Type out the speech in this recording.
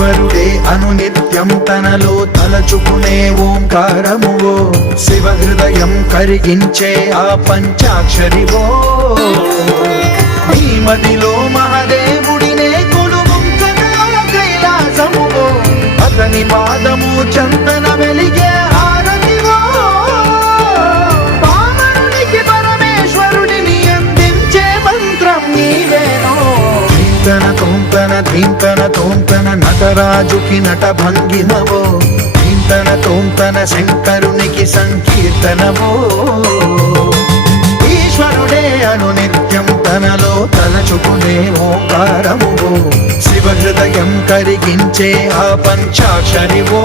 ఈశ్వరుడే అనునిత్యం తనలో తలచుకునే ఓంకారమువో శివ హృదయం కరిగించే ఆ పంచాక్షరివో నీ మదిలో మహాదేవుడినే కొలువుంచగా కైలాసమువో అతని పాదము చందన వెలిగే హారతివో పామరునికి పరమేశ్వరుడిని అందించే మంత్రం నీవేనో ధీంతన తోంతన ధీంతన తోంతన నటరాజుకి నట భంగిమవో ధీంతన తోంతన శంకరునికి సంకీర్తనవో ఈశ్వరుడే అనునిత్యం తనలో తలచుకునే ఓంకారమువో శివ హృదయం కరిగించే ఆ పంచాక్షరివో